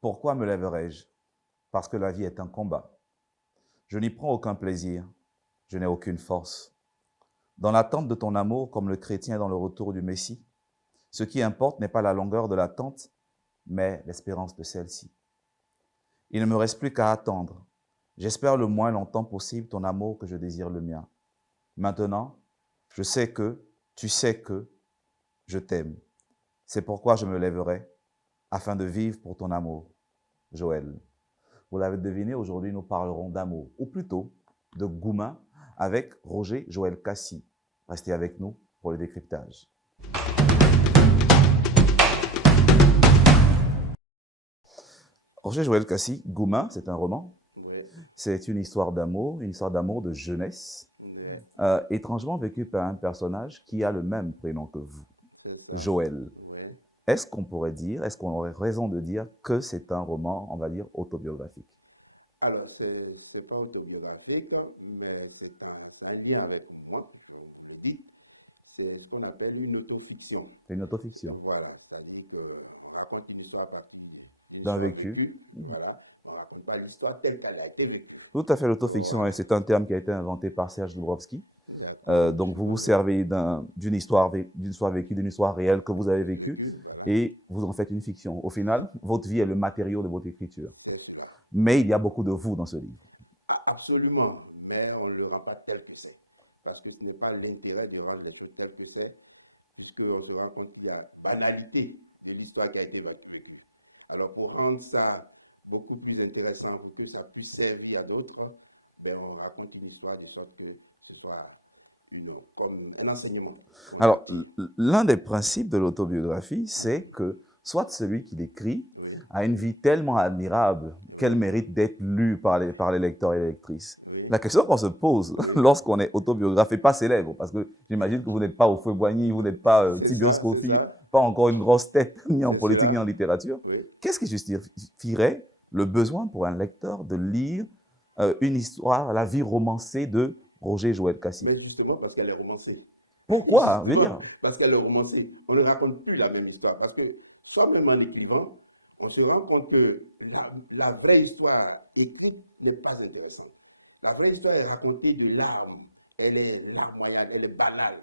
Pourquoi me lèverai-je? Parce que la vie est un combat. Je n'y prends aucun plaisir, je n'ai aucune force. Dans l'attente de ton amour, comme le chrétien dans le retour du Messie, ce qui importe n'est pas la longueur de l'attente, mais l'espérance de celle-ci. Il ne me reste plus qu'à attendre. J'espère le moins longtemps possible ton amour que je désire le mien. Maintenant, je sais que, tu sais que, je t'aime. C'est pourquoi je me lèverai, afin de vivre pour ton amour. Joël. Vous l'avez deviné, aujourd'hui nous parlerons d'amour, ou plutôt de Goumin, avec Roger Joël Cassi. Restez avec nous pour le décryptage. Roger Joël Cassi, Goumin, c'est un roman. C'est une histoire d'amour de jeunesse, étrangement vécue par un personnage qui a le même prénom que vous, Joël. Est-ce qu'on pourrait dire, est-ce qu'on aurait raison de dire que c'est un roman, on va dire, autobiographique? Alors, c'est pas autobiographique, mais c'est un lien avec moi, je le dis. C'est ce qu'on appelle une autofiction. C'est une autofiction. Voilà, c'est-à-dire qu'on raconte une histoire d'un vécu. Voilà, on ne raconte pas l'histoire telle qu'elle a été vécue. Tout à fait, l'autofiction, c'est un terme qui a été inventé par Serge Dubrovski. Donc, vous vous servez d'une histoire vécue, d'une histoire réelle que vous avez vécue, et vous en faites une fiction. Au final, votre vie est le matériau de votre écriture. Mais il y a beaucoup de vous dans ce livre. Absolument, mais on ne le rend pas tel que c'est. Parce que ce n'est pas l'intérêt de rendre les choses telles que c'est, puisqu'on se rend compte qu'il y a banalité de l'histoire qui a été vécue. Alors, pour rendre ça beaucoup plus intéressant, pour que ça puisse servir à d'autres, ben on raconte une histoire de sorte que ce soit comme un enseignement. Alors, l'un des principes de l'autobiographie, c'est que soit celui qui l'écrit a une vie tellement admirable qu'elle mérite d'être lue par les lecteurs et les lectrices. La question qu'on se pose lorsqu'on est autobiographe et pas célèbre, parce que j'imagine que vous n'êtes pas au Fouet-Boigny, vous n'êtes pas Tibios Kofi, pas encore une grosse tête, ni en politique, ni en littérature. Qu'est-ce qui justifierait le besoin pour un lecteur de lire une histoire, la vie romancée de Roger Joël Cassi? Mais justement parce qu'elle est romancée. Pourquoi? Je veux dire. Parce qu'elle est romancée. On ne raconte plus la même histoire. Parce que soi-même en l'écrivant, on se rend compte que la vraie histoire écrite n'est pas intéressante. La vraie histoire est racontée de larmes. Elle est larmoyante, elle est banale.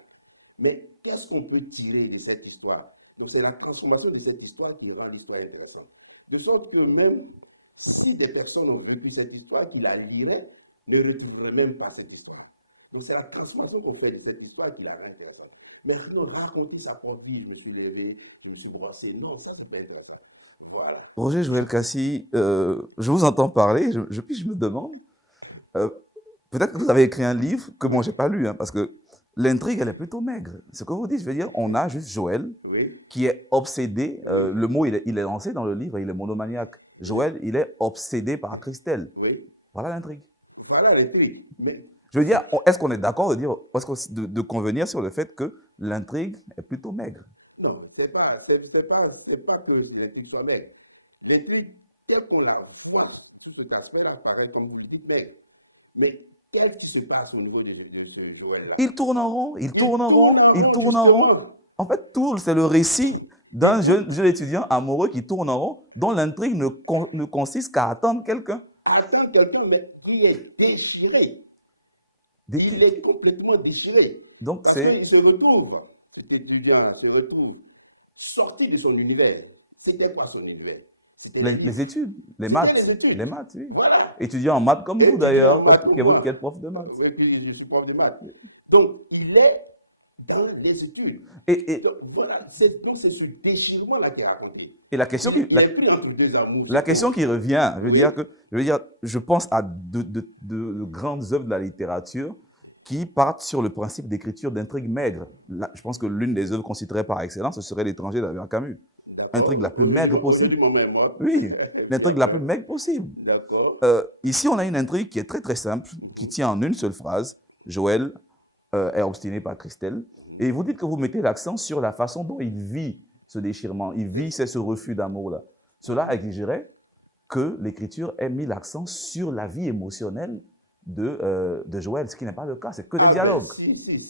Mais qu'est-ce qu'on peut tirer de cette histoire? Donc c'est la transformation de cette histoire qui rend l'histoire intéressante. De sorte que même si des personnes ont vécu cette histoire, qui la liraient, ne retrouveraient même pas cette histoire. Donc c'est la transformation qu'on fait de cette histoire qui la rend intéressante. Mais raconter sa propre vie, je me suis levé, je me suis brossé, non, ça c'est pas intéressant. Voilà. Roger Joël Cassi, je vous entends parler, je me demande, peut-être que vous avez écrit un livre que moi j'ai pas lu, hein, parce que l'intrigue elle est plutôt maigre. Ce que vous dites, je veux dire, on a juste Joël qui est obsédé, le mot il est lancé dans le livre, il est monomaniaque. Joël, il est obsédé par Christelle. Voilà l'intrigue. Voilà l'intrigue. Mais... Je veux dire, est-ce qu'on est d'accord de convenir sur le fait que l'intrigue est plutôt maigre? Non, c'est pas que l'intrigue soit maigre. L'intrigue, tel qu'on la voit sur cet aspect-là, paraît comme une petite maigre. Mais qu'est-ce qui se passe au niveau de Joël? Il tourne en rond, il tourne en rond. En fait, tout, c'est le récit d'un jeune étudiant amoureux qui tourne en rond, dont l'intrigue ne consiste qu'à attendre quelqu'un. Attendre quelqu'un, mais qui est déchiré. Il est complètement déchiré. Donc parce qu'il se retrouve, cet étudiant se retrouve sorti de son univers. C'était quoi son univers? Les études, les maths, oui. Voilà. Étudiant en maths comme vous d'ailleurs, qui est prof de maths. Oui, je suis prof de maths. Donc, il est dans les études. Donc, voilà, c'est ce déchirement-là qui est raconté. Et la question qui, la question qui revient, je pense à de grandes œuvres de la littérature qui partent sur le principe d'écriture d'intrigues maigres. Là, je pense que l'une des œuvres considérées par excellence, ce serait L'étranger d'Albert Camus. L'intrigue la plus maigre possible. Oui, l'intrigue la plus maigre possible. Ici, on a une intrigue qui est très très simple, qui tient en une seule phrase. Joël est obstiné par Christelle. Et vous dites que vous mettez l'accent sur la façon dont il vit ce déchirement, il vit ce refus d'amour-là. Cela exigerait que l'écriture ait mis l'accent sur la vie émotionnelle de Joël, ce qui n'est pas le cas, c'est que des dialogues.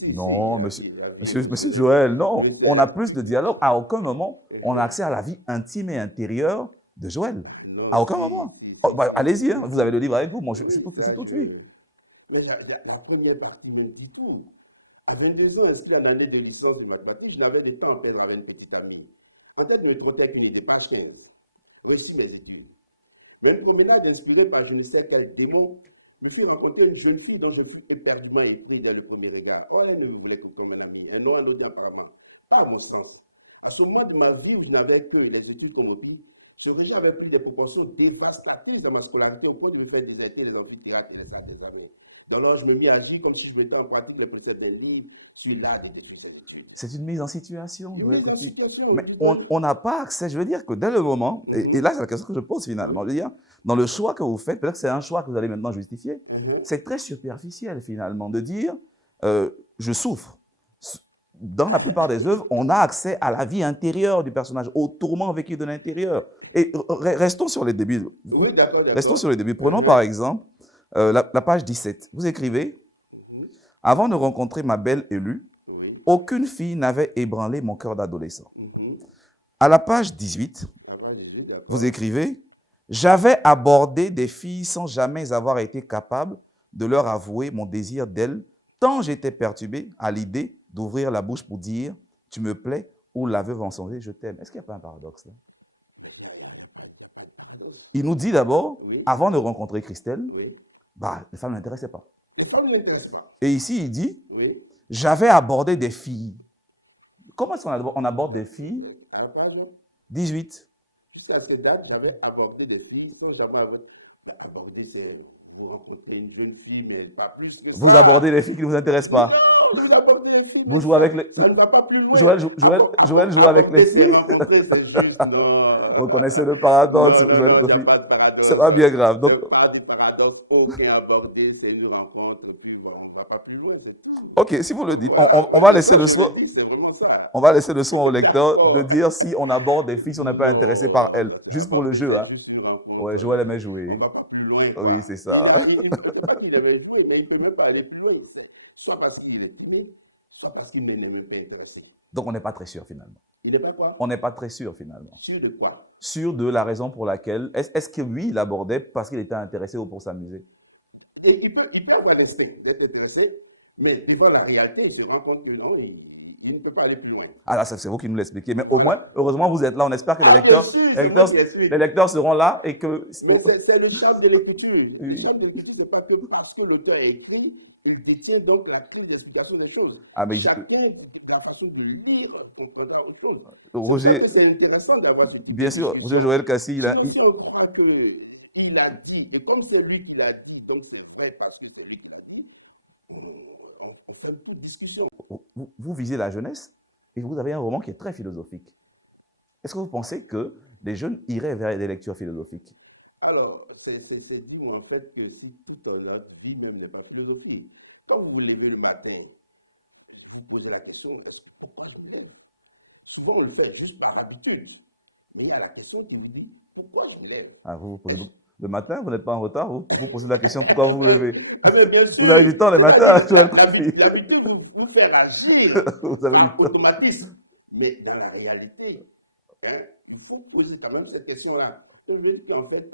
Non, monsieur Joël, non, on a plus de dialogues. À aucun moment, on a accès à la vie intime et intérieure de Joël. À aucun moment. Oh, bah, allez-y, hein, vous avez le livre avec vous. Moi, je suis tout oui. Mais la première partie me dit tout. À 22 ans, inscrit à l'année de licence de mathématiques, je n'avais pas en peine avec une petite amie. En tête de métrothèque, il était page 15. Reçu les études. Même promenade inspirée par je ne sais quel démon, je suis rencontré une jeune fille dont je fus éperdument épris dès le premier regard. Oh, elle ne voulait que pour mon ami. Un nom, un autre apparemment. Pas à mon sens. À ce moment de ma vie, je n'avais que les études comme on dit. Ce régime avait pris des proportions dévastatrices dans ma scolarité au point de me faire déserter les antipirates et les artefacts. Et alors, je me mis à agir comme si je mettais en pratique les concepts des livres sur l'art des petits. C'est une mise en situation. Mais on n'a pas accès. Je veux dire que dès le moment, et là, c'est la question que je pose finalement. Je veux dire, dans le choix que vous faites, peut-être que c'est un choix que vous allez maintenant justifier, c'est très superficiel finalement de dire je souffre. Dans la plupart des œuvres, on a accès à la vie intérieure du personnage, au tourment vécu de l'intérieur. Et restons sur les débuts. Oui, d'accord. Restons sur les débuts. Prenons par exemple la page 17. Vous écrivez « Avant de rencontrer ma belle élue, aucune fille n'avait ébranlé mon cœur d'adolescent. » À la page 18, vous écrivez « J'avais abordé des filles sans jamais avoir été capable de leur avouer mon désir d'elles, tant j'étais perturbé à l'idée d'ouvrir la bouche pour dire « Tu me plais » ou « La veuve ensangée, je t'aime ». Est-ce qu'il n'y a pas un paradoxe là? Il nous dit d'abord, avant de rencontrer Christelle, bah, les femmes ne l'intéressaient pas. Les femmes ne l'intéressent pas. Et ici, il dit, j'avais abordé des filles. Comment est-ce qu'on aborde des filles? 18. À cette date, j'avais abordé des filles sans jamais aborder vous rencontrez une jeune fille, mais pas plus que ça. Vous abordez les filles qui ne vous intéressent pas. Non, vous abordez les filles. Vous jouez avec les... Ça ne va pas plus loin. Joël joue avec les filles. Vous connaissez le paradoxe, Joël Kofi. C'est pas bien grave. Donc... Pas du paradoxe, aucun abordé, c'est une rencontre, puis on ne va pas plus loin. Ok, si vous le dites, on va laisser le soin. On va laisser le soin au lecteur de dire si on aborde des filles, si on n'est pas intéressé par elles. Juste pour le jeu, hein. Ouais, Joël aimait jouer. Oui, c'est ça. Il aimait jouer, mais il ne peut même pas aller plus loin. Soit parce qu'il est plus, soit parce qu'il ne veut pas intéresser. Donc, on n'est pas très sûr finalement. Il n'est pas quoi? On n'est pas très sûr finalement. Sûr de quoi? Sûr de la raison pour laquelle. Est-ce que oui, il abordait parce qu'il était intéressé ou pour s'amuser? Il peut avoir l'instinct d'être intéressé, mais devant la réalité, il se rend compte que non, il ne peut pas aller plus loin. Ah là, c'est vous qui nous l'expliquez. Mais au moins, heureusement, vous êtes là. On espère que les lecteurs seront là et que... Mais c'est le charme de l'écriture. Le charme de l'écriture, c'est pas que parce que l'auteur a écrit, il détient donc la crise d'explication des choses. Ah, mais chacun, la façon de lire, Roger, c'est intéressant d'avoir cette... Bien sûr, Roger Joël Kassi, Si on croit qu'il a dit, et comme c'est lui qui l'a dit, donc c'est vrai parce que c'est lui qui l'a dit, on fait une petite discussion. Vous visez la jeunesse et vous avez un roman qui est très philosophique. Est-ce que vous pensez que les jeunes iraient vers des lectures philosophiques? Alors, c'est dit en fait que si toute notre vie même n'est pas philosophique, quand vous vous levez le matin, vous posez la question, pourquoi je me lève? Souvent, on le fait juste par habitude. Mais il y a la question qui vous dit, pourquoi je me lève? Ah, vous posez le matin, vous n'êtes pas en retard, vous posez la question, pourquoi vous vous levez? Sûr, vous avez du temps le matin, Joël Kofi. L'habitude vous fait agir vous avez par automatisme. Mais dans la réalité, hein, il faut poser quand même cette question-là. En fait,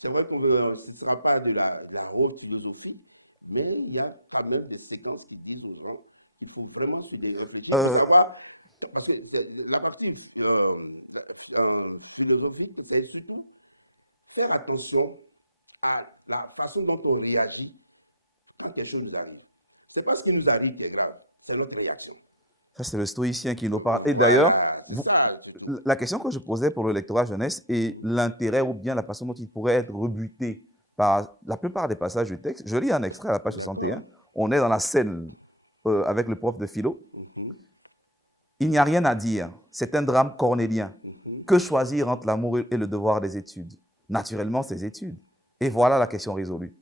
c'est vrai qu'on ce ne sera pas de la haute philosophie, mais il y a quand même des séquences qui disent qu'il faut vraiment se réfléchir. Parce que la partie philosophique, c'est surtout faire attention à la façon dont on réagit quand quelque chose nous arrive. Ce n'est pas ce qui nous arrive qui est grave, c'est notre réaction. Ça, c'est le stoïcien qui nous parle. Et d'ailleurs, la question que je posais pour le lectorat jeunesse est l'intérêt ou bien la façon dont il pourrait être rebuté par la plupart des passages du texte. Je lis un extrait à la page 61. On est dans la scène avec le prof de philo. Il n'y a rien à dire. C'est un drame cornélien. Que choisir entre l'amour et le devoir des études? Naturellement, ces études. Et voilà la question résolue.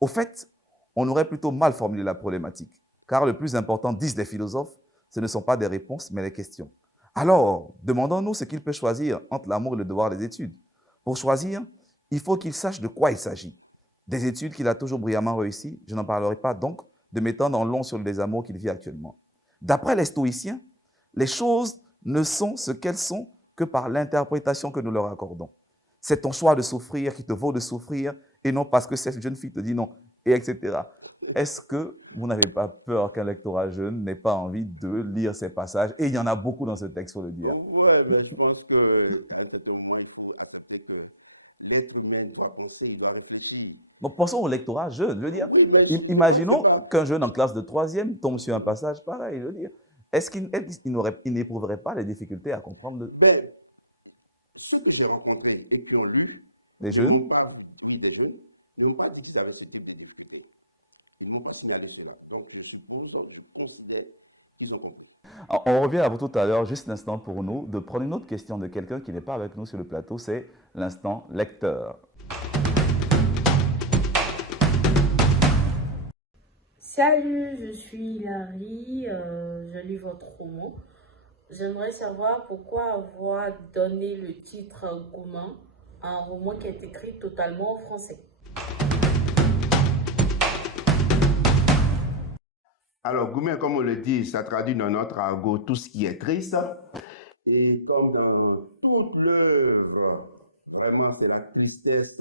Au fait, on aurait plutôt mal formulé la problématique, car le plus important, disent les philosophes, ce ne sont pas des réponses, mais les questions. Alors, demandons-nous ce qu'il peut choisir entre l'amour et le devoir des études. Pour choisir, il faut qu'il sache de quoi il s'agit. Des études qu'il a toujours brillamment réussies, je n'en parlerai pas donc, de m'étendre en long sur le désamour qu'il vit actuellement. D'après les stoïciens, les choses ne sont ce qu'elles sont que par l'interprétation que nous leur accordons. c'est ton choix de souffrir qui te vaut de souffrir et non parce que cette jeune fille te dit non, et etc. Est-ce que vous n'avez pas peur qu'un lectorat jeune n'ait pas envie de lire ces passages? Et il y en a beaucoup dans ce texte, il faut le dire. Oui, mais je pense qu'à un certain moment, il faut accepter que l'être humain doit penser, il doit réfléchir. Donc, pensons au lectorat jeune. Je veux dire, Oui, mais imaginons qu'un jeune en classe de 3e tombe sur un passage pareil. Je veux dire, est-ce qu'il n'éprouverait pas les difficultés à comprendre ben, ceux que j'ai rencontrés et qui ont lu, les ils jeunes? n'ont pas, oui, des jeunes, ils n'ont pas dit qu'ils avaient cette difficulté. Ils ne m'ont pas signalé cela. Donc, je suppose, donc, je considère qu'ils ont compris. Alors, on revient à vous tout à l'heure, juste l'instant pour nous, de prendre une autre question de quelqu'un qui n'est pas avec nous sur le plateau, c'est l'instant lecteur. Salut, je suis Hilary, je lis votre roman. J'aimerais savoir pourquoi avoir donné le titre Gourmand à un roman qui est écrit totalement en français. Alors, Gourmet, comme on le dit, ça traduit dans notre argot tout ce qui est triste. Et comme dans toute l'œuvre, vraiment, c'est la tristesse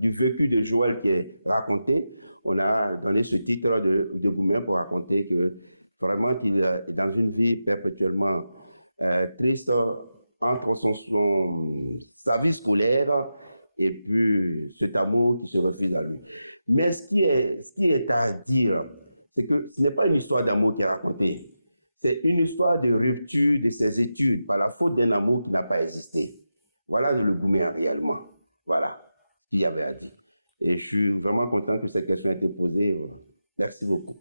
du vécu de Joël qui est raconté. On a donné ce titre de Gourmet pour raconter que vraiment, qu'il est dans une vie perpétuellement triste entre sa vie scolaire et puis cet amour qui se refile à lui. Mais ce qui est à dire, c'est que ce n'est pas une histoire d'amour qui est racontée. C'est une histoire de rupture de ses études par la faute d'un amour qui n'a pas existé. Voilà le Gourmet réellement. Voilà qui a réagi. Et je suis vraiment content que cette question ait été posée. Merci beaucoup.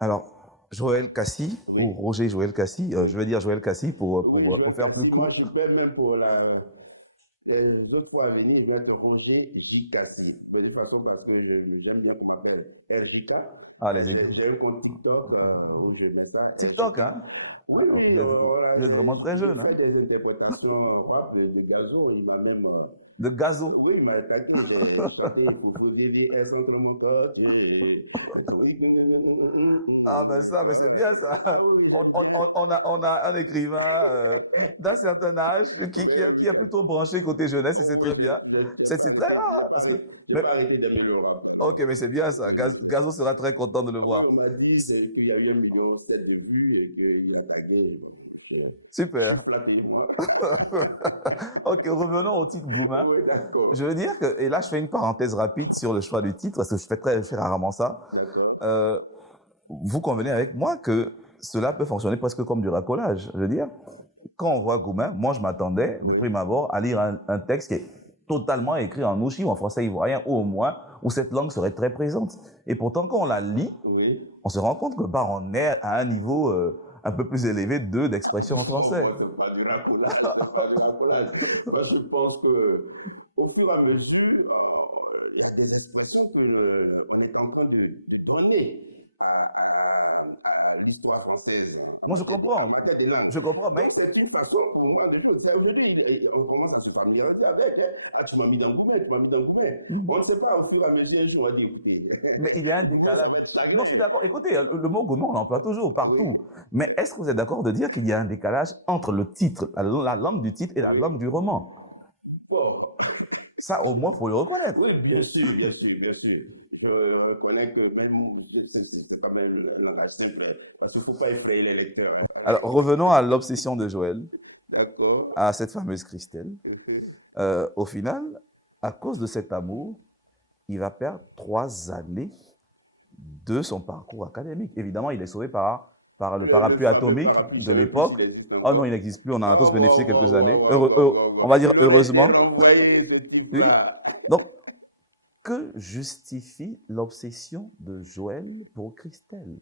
Alors, Joël Cassi, Oui. ou Roger Joël Cassi, je vais dire Joël Cassi pour faire plus court. Moi, je peux même pour les autres fois à venir, je vais être Roger J. Cassi. De toute façon, parce que j'aime bien qu'on m'appelle RJK. Ah, J'ai un compte TikTok où je mets ça. TikTok, hein? Oui, Alors, oui, vous êtes vraiment très jeune, hein? Il fait des interprétations rap de Gazo, il m'a même. De Gazo. Oui, il m'a éclaté, j'ai chanté pour vous aider, elles sont dans mon corps. Ah ben ça, ben c'est bien ça. On a un écrivain d'un certain âge qui est plutôt branché côté jeunesse et c'est très bien. C'est très rare. Hein, parce que, Je n'ai pas arrêté d'aimer le rap. Ok, mais c'est bien ça. Gazo sera très content de le voir. On m'a dit qu'il y a eu 1,7 million de vues et qu'il a tagué. Super. Flattez-moi. Ok, revenons au titre Gourmand. Oui, d'accord. Je veux dire que, et là je fais une parenthèse rapide sur le choix du titre, parce que je fais rarement ça. Vous convenez avec moi que cela peut fonctionner presque comme du racolage. Je veux dire, quand on voit Gourmand, moi je m'attendais de prime abord à lire un texte qui est totalement écrit en ouchi ou en français ivoirien, ou au moins où cette langue serait très présente. Et pourtant, quand on la lit, on se rend compte que on est à un niveau un peu plus élevé d'expression en français. Moi, c'est pas du racolage. Moi, je pense qu'au fur et à mesure, il y a des expressions qu'on est en train de donner à l'histoire française. Moi, je comprends. Je comprends, mais... C'est une façon pour moi de dire. Aujourd'hui, on commence à se familiariser avec. Ah, tu m'as mis dans Gourmet, tu m'as mis dans Gourmet. On ne sait pas, au fur et à mesure, je dois dire, écoutez. Mais il y a un décalage. Non, je suis d'accord. Écoutez, le mot Gourmet, on l'emploie toujours, partout. Oui. Mais est-ce que vous êtes d'accord de dire qu'il y a un décalage entre le titre, la langue du titre et la langue du roman? Bon. Ça, au moins, il faut le reconnaître. Oui, bien sûr, bien sûr, bien sûr. Je reconnais que même, c'est quand même le langage simple, parce qu'il ne faut pas effrayer les lecteurs. Alors, revenons à l'obsession de Joël, d'accord, à cette fameuse Christelle. Au final, à cause de cet amour, il va perdre 3 années de son parcours académique. Évidemment, il est sauvé par le parapluie atomique de l'époque. Oh non, il n'existe plus, on en a tous bénéficié quelques années. On va dire heureusement. Oui. Donc, que justifie l'obsession de Joël pour Christelle?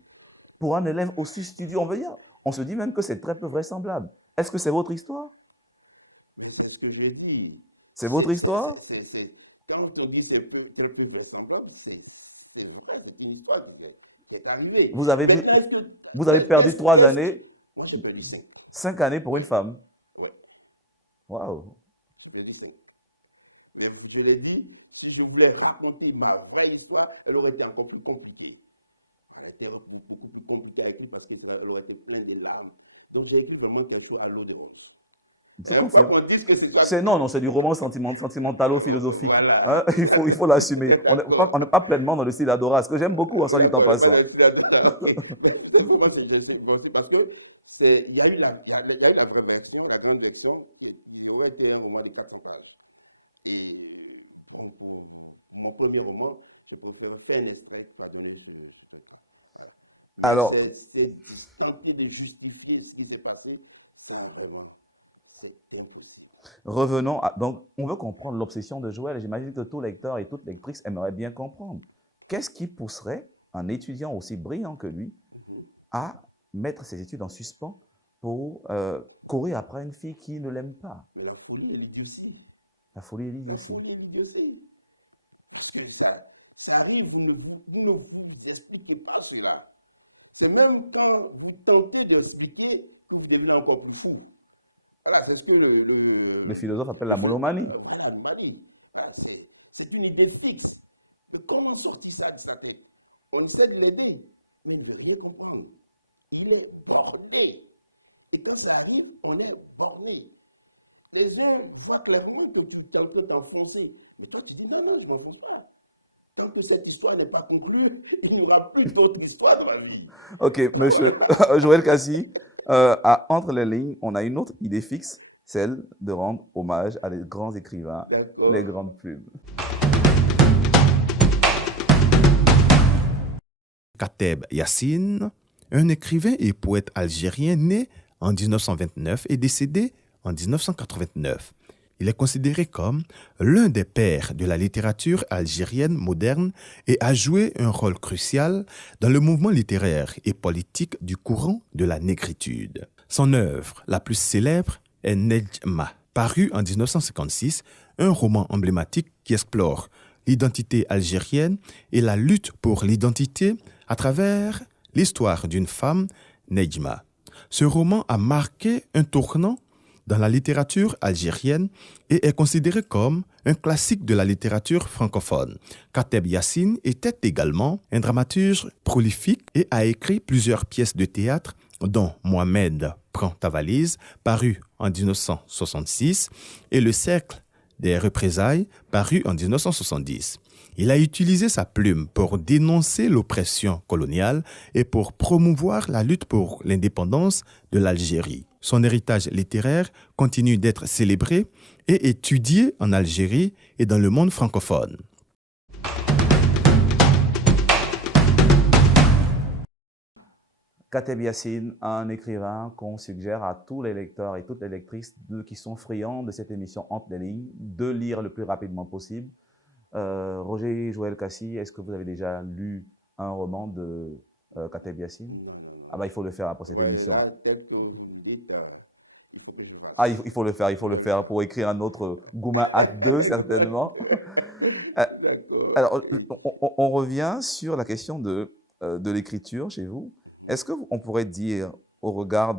Pour un élève aussi studieux, on veut dire, on se dit même que c'est très peu vraisemblable. Est-ce que c'est votre histoire? Mais c'est ce que je dis. C'est votre histoire? Quand on dit c'est très peu vraisemblable, c'est une histoire qui est arrivée. Vous avez perdu 3 années. Moi, j'ai perdu 5. 5 années pour une femme. Oui. Waouh. J'ai perdu 5. Mais je l'ai dit, si je voulais raconter ma vraie histoire, elle aurait été encore plus compliquée. Elle aurait été beaucoup plus compliquée à écrire parce qu'elle aurait été pleine de larmes. Donc j'ai écrit vraiment quelque chose à l'eau de l'eau. Je Pas confirme. qu'on dise que c'est pas... Non, c'est du roman sentimentalo-philosophique. Voilà. Hein, il faut l'assumer. On n'est pas pleinement dans le style Adora, ce que j'aime beaucoup en soit dit en passant. Parce que il y a eu la grande version, qui aurait été un roman de 400 pages. Et pour mon premier roman, je préfère faire un extrait pour donner le film. Alors, c'est tenter de justifier ce qui s'est passé, ça vraiment, c'est impossible. Revenons à, donc, on veut comprendre l'obsession de Joël. J'imagine que tout lecteur et toute lectrice aimerait bien comprendre. Qu'est-ce qui pousserait un étudiant aussi brillant que lui à mettre ses études en suspens pour courir après une fille qui ne l'aime pas? La folie et l'idiotie. La folie et l'idiotie. Parce que ça arrive, vous ne vous expliquez pas cela. C'est même quand vous tentez d'expliquer que vous devenez encore plus fou. Voilà, c'est ce que le philosophe appelle la monomanie. C'est une idée fixe. Et quand nous sortit ça, on essaie de l'aider, mais il ne rien comprendre. Il est borné. Et quand ça arrive, on est borné. Les uns voient clairement que tu tentes d'enfoncer. Mais toi, tu dis non, je n'en fais pas. Tant que cette histoire n'est pas conclue, il n'y aura plus d'autres histoires dans la vie. Ok, monsieur Joël Kassi, entre les lignes, on a une autre idée fixe, celle de rendre hommage à des grands écrivains, les grandes plumes. Kateb Yassine, un écrivain et poète algérien né en 1929 et décédé en 1989. Il est considéré comme l'un des pères de la littérature algérienne moderne et a joué un rôle crucial dans le mouvement littéraire et politique du courant de la négritude. Son œuvre la plus célèbre est Nedjma, paru en 1956, un roman emblématique qui explore l'identité algérienne et la lutte pour l'identité à travers l'histoire d'une femme, Nedjma. Ce roman a marqué un tournant dans la littérature algérienne et est considéré comme un classique de la littérature francophone. Kateb Yassine était également un dramaturge prolifique et a écrit plusieurs pièces de théâtre, dont Mohamed prend ta valise, paru en 1966, et Le Cercle des représailles, paru en 1970. Il a utilisé sa plume pour dénoncer l'oppression coloniale et pour promouvoir la lutte pour l'indépendance de l'Algérie. Son héritage littéraire continue d'être célébré et étudié en Algérie et dans le monde francophone. Kateb Yassine, un écrivain qu'on suggère à tous les lecteurs et toutes les lectrices qui sont friands de cette émission Entre les lignes, de lire le plus rapidement possible. Roger Joël Kassi, est-ce que vous avez déjà lu un roman de Kateb Yassine? Ah bah il faut le faire après cette émission. Ah, il faut le faire pour écrire un autre Goumin Acte 2, certainement. Alors, on revient sur la question de l'écriture chez vous. Est-ce qu'on pourrait dire, au regard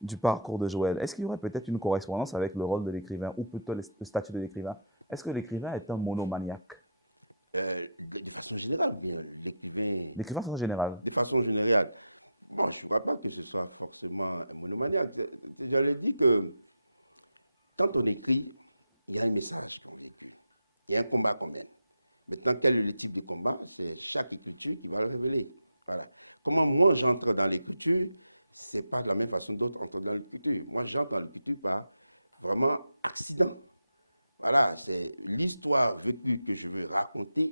du parcours de Joël, est-ce qu'il y aurait peut-être une correspondance avec le rôle de l'écrivain, ou plutôt le statut de l'écrivain? Est-ce que l'écrivain est un monomaniaque? De façon générale. L'écrivain, c'est en général. De façon générale. Bon, je ne crois pas que ce soit forcément monomaniaque. Je le dis que quand on écrit, il y a un message. Il y a un combat commun. Maintenant, quel est le type de combat? Chaque écriture qui va le révéler. Voilà. Comment moi j'entre dans l'écriture, ce n'est pas de la même façon d'autres entrent dans l'écriture. Moi j'entre dans l'écriture par vraiment accident. Voilà, c'est l'histoire vécue que je vais raconter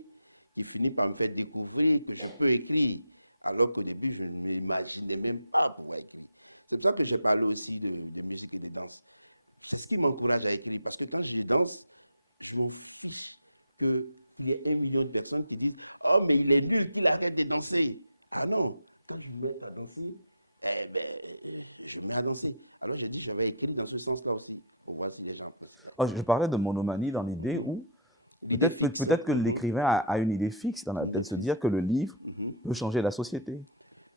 qui finit par me faire découvrir que je peux écrire, alors qu'au début je ne m'imaginais même pas pouvoir écrire. C'est toi que j'ai parlé aussi de musique et de danse. C'est ce qui m'encourage à écrire, parce que quand je danse, je me fiche qu'il y ait 1 million de personnes qui disent « Oh, mais il est nul qu'il arrête de danser !» Ah non, quand je mets à danser, je mets à danser. Alors j'ai dit, je vais écrire dans ce sens-là aussi, pour voir si les gens... Je parlais de monomanie dans l'idée où peut-être que l'écrivain a une idée fixe dans la tête, se dire que le livre peut changer la société,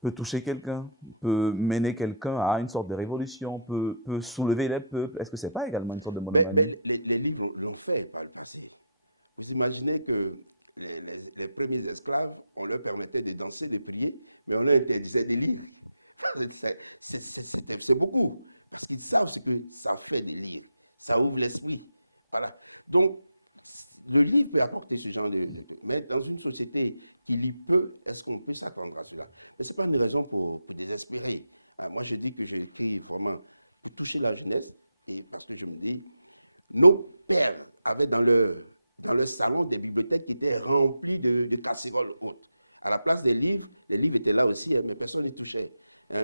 peut toucher quelqu'un, peut mener quelqu'un à une sorte de révolution, peut soulever les peuples. Est-ce que ce n'est pas également une sorte de monomanie? Les livres l'ont fait par le passé. Vous imaginez que les premiers esclaves, on leur permettait de danser, de prier, mais on leur interdisait des livres. C'est beaucoup. qu'ils savent ce que ça fait de lire. Ça ouvre l'esprit. Voilà. Donc, le livre peut apporter ce genre de choses. Mais dans une société qui lit peu, est-ce qu'on peut s'attendre à cela? Et ce n'est pas une raison pour les espérer. Moi, je dis que j'ai pris vraiment pour toucher la jeunesse, et parce que je me dis, nos pères avaient dans leur salon des bibliothèques qui étaient remplies de casseroles. À la place des livres étaient là aussi, mais personne ne les touchait.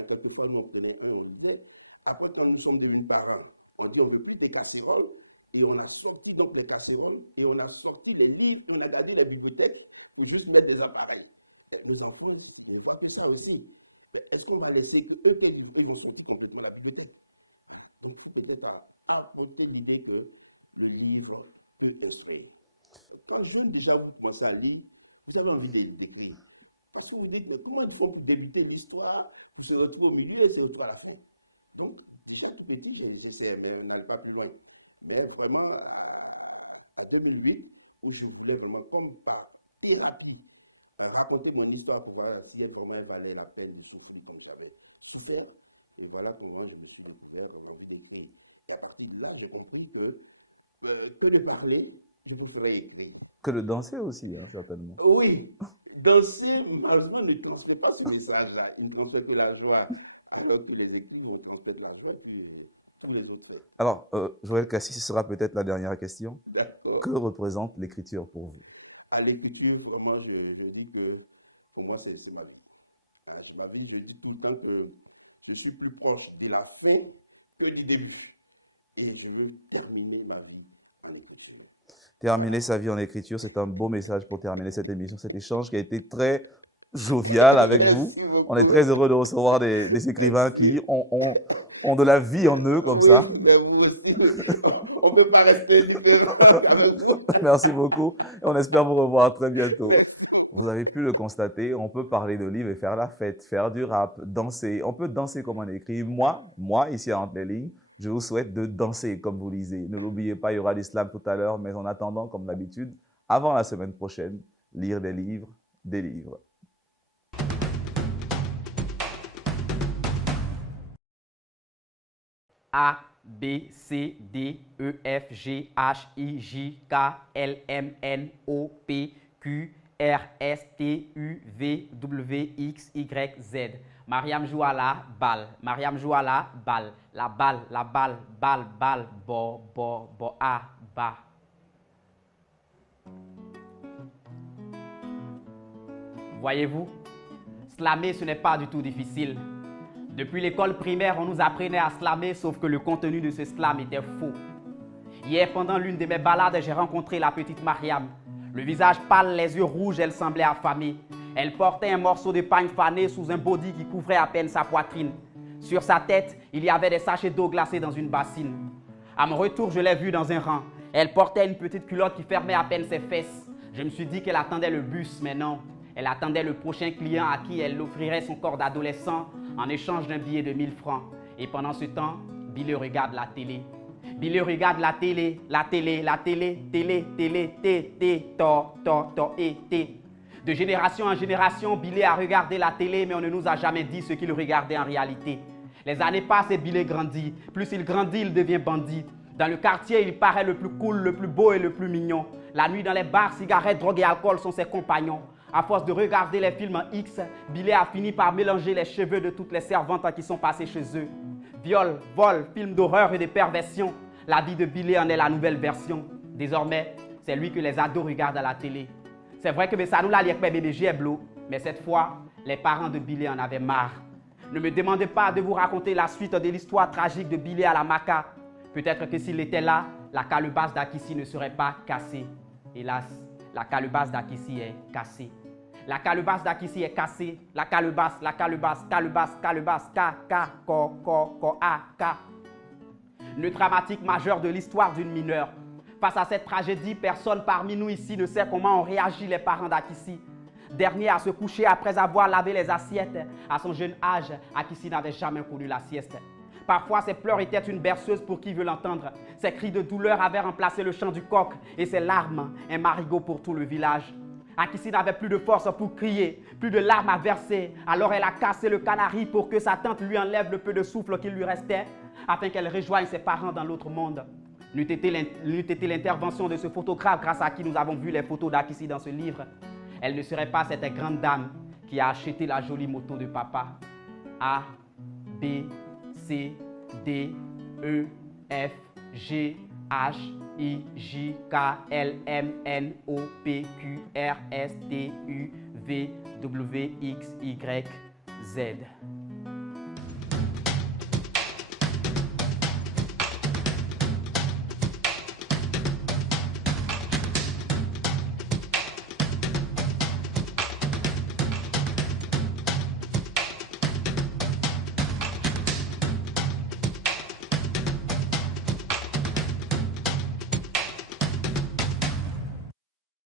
Quelquefois, on obtenait un au livret. Après, quand nous sommes devenus parents, on dit on ne veut plus des casseroles, et on a sorti donc des casseroles, et on a sorti des livres, on a gardé les bibliothèques pour juste mettre des appareils. Les enfants ne voient que ça aussi. Est-ce qu'on va laisser eux qu'ils vont sortir complètement la bibliothèque? Donc, il faut peut-être apporter l'idée que le livre peut instruire. Quand jeune, déjà, vous commencez à lire, vous avez envie d'écrire. Parce que vous dites que comment il faut débuter l'histoire, pour se retrouver au milieu et se retrouver à la fin. Donc, déjà, tout petit, j'ai essayé, mais on n'allait pas plus loin. Mais vraiment, à 2008, où je voulais vraiment, comme par thérapie, raconter mon histoire pour voir si elle valait la peine de souffrir comme j'avais souffert. Et voilà comment je me suis découvert dans l'envie d'écrire. Et à partir de là, j'ai compris que de parler, je préférais écrire. Que de danser aussi, hein, certainement. Oui, danser, malheureusement, ne transmet pas ce message-là. Il ne transmet que la joie. Alors que les écrits vont transmettre la joie, puis tous les autres. Alors, Joël Cassis, ce sera peut-être la dernière question. D'accord. Que représente l'écriture pour vous? À l'écriture, vraiment, je dis que pour moi, c'est ma vie. C'est ma vie, je dis tout le temps que je suis plus proche de la fin que du début. Et je veux terminer ma vie en écriture. Terminer sa vie en écriture, c'est un beau message pour terminer cette émission, cet échange qui a été très jovial avec vous. On est très heureux de recevoir des écrivains qui ont de la vie en eux comme ça. Mais vous aussi, on ne peut pas rester indifférent avec vous. Merci beaucoup et on espère vous revoir très bientôt. Vous avez pu le constater, on peut parler de livres et faire la fête, faire du rap, danser. On peut danser comme on écrit. Moi, ici à Entre les lignes, je vous souhaite de danser comme vous lisez. Ne l'oubliez pas, il y aura l'islam tout à l'heure, mais en attendant, comme d'habitude, avant la semaine prochaine, lire des livres, des livres. A, B, C, D, E, F, G, H, I, J, K, L, M, N, O, P, Q, R, S, T, U, V, W, X, Y, Z. Mariam joue à la balle. Mariam joue à la balle. La balle, balle, bo, a, ba. Voyez-vous, slammer, ce n'est pas du tout difficile. Depuis l'école primaire, on nous apprenait à slammer, sauf que le contenu de ce slam était faux. Hier, pendant l'une de mes balades, j'ai rencontré la petite Mariam. Le visage pâle, les yeux rouges, elle semblait affamée. Elle portait un morceau de pagne fané sous un body qui couvrait à peine sa poitrine. Sur sa tête, il y avait des sachets d'eau glacée dans une bassine. À mon retour, je l'ai vue dans un rang. Elle portait une petite culotte qui fermait à peine ses fesses. Je me suis dit qu'elle attendait le bus, mais non. Elle attendait le prochain client à qui elle offrirait son corps d'adolescent en échange d'un billet de 1000 francs. Et pendant ce temps, Billy regarde la télé. Billy regarde la télé, t. De génération en génération, Billy a regardé la télé, mais on ne nous a jamais dit ce qu'il regardait en réalité. Les années passent et Billy grandit. Plus il grandit, il devient bandit. Dans le quartier, il paraît le plus cool, le plus beau et le plus mignon. La nuit dans les bars, cigarettes, drogue et alcool sont ses compagnons. À force de regarder les films en X, Billy a fini par mélanger les cheveux de toutes les servantes qui sont passées chez eux. Viol, vol, films d'horreur et de perversion. La vie de Billy en est la nouvelle version. Désormais, c'est lui que les ados regardent à la télé. C'est vrai que ça nous l'a dit bébé Gieblo, mais cette fois, les parents de Billy en avaient marre. Ne me demandez pas de vous raconter la suite de l'histoire tragique de Billy à la Maca. Peut-être que s'il était là, la calebasse d'Akissi ne serait pas cassée. Hélas, la calebasse d'Akissi est cassée. La calebasse d'Akissi est cassée. La calebasse, ka. Le dramatique majeur de l'histoire d'une mineure. Face à cette tragédie, personne parmi nous ici ne sait comment ont réagi les parents d'Akissi. Dernier à se coucher après avoir lavé les assiettes. À son jeune âge, Akissi n'avait jamais connu la sieste. Parfois, ses pleurs étaient une berceuse pour qui veut l'entendre. Ses cris de douleur avaient remplacé le chant du coq et ses larmes, un marigot pour tout le village. Akissi n'avait plus de force pour crier, plus de larmes à verser. Alors elle a cassé le canari pour que sa tante lui enlève le peu de souffle qu'il lui restait, afin qu'elle rejoigne ses parents dans l'autre monde. N'eût été l'intervention de ce photographe grâce à qui nous avons vu les photos d'Akissi dans ce livre, elle ne serait pas cette grande dame qui a acheté la jolie moto de papa. A, B, C, D, E, F, G, H, I, J, K, L, M, N, O, P, Q, R, S, T, U, V, W, X, Y, Z.